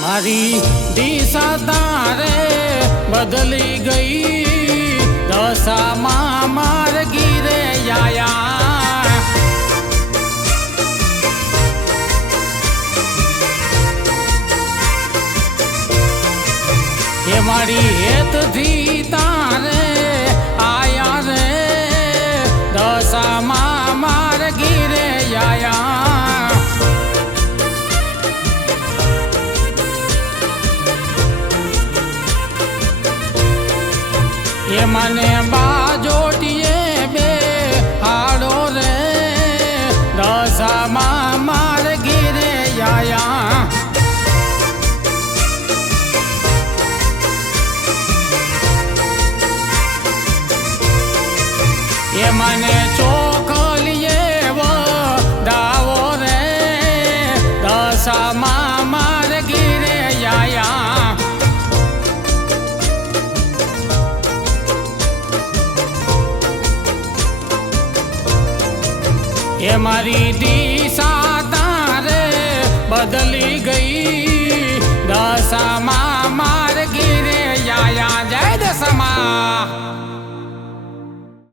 મારી દિશા તારે બદલી ગઈ દશામાં માર્ગી રે આયા એ મારી હેતથી તારે આયા રે દશામાં માર્ગી રે આયા એ મને બાજોટીએ બે હાડો રે દશામાં માર્ગી રે આયા એ મને ચોખલીએ દાવો રે દશામાં માર્ગી રે આયા એ મારી દિશા તારે બદલી ગઈ દશામાં માર્ગી રે આયા જય દશામાં।